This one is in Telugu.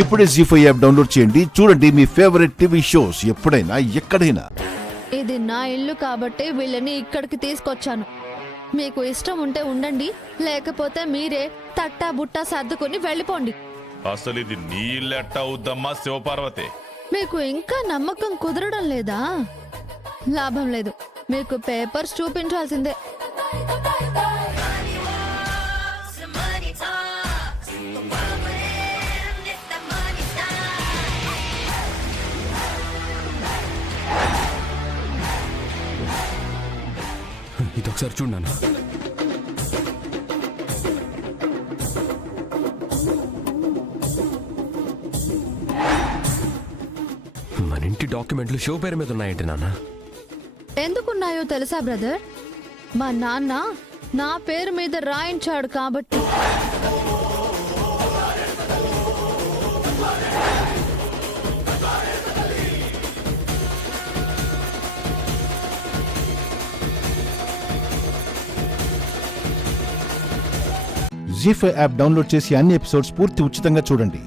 ఇప్పుడే జీ5 యాప్ డౌన్లోడ్ చేయండి. చూడండి మీ ఫేవరెట్ టీవీ షోస్ ఎప్పుడైనా ఎక్కడైనా. ఇది నా ఇల్లు కాబట్టి వీళ్ళని ఇక్కడికి తీసుకొచ్చాను. మీకు ఇష్టం ఉంటే ఉండండి, లేకపోతే మీరే తట్టా బుట్టా సర్దుకుని వెళ్ళిపోండి. అసలు ఇది నీ ఇల్లు ఎట్టా అవుద్దమ్మా శివపార్వతి? మీకు ఇంకా నమ్మకం కుదరడం లేదా? లాభం లేదు, మీకు పేపర్స్ చూపించాల్సిందే. ఇదొకసారి చూడన్నా. మన ఇంటి డాక్యుమెంట్లు షో పేరు మీద ఉన్నాయంటే నాన్న. ఎందుకున్నాయో తెలుసా బ్రదర్? మా నాన్న నా పేరు మీద రాయించాడు కాబట్టి. జీ5 యాప్ డౌన్లోడ్ చేసి అన్ని ఎపిసోడ్స్ పూర్తి ఉచితంగా చూడండి.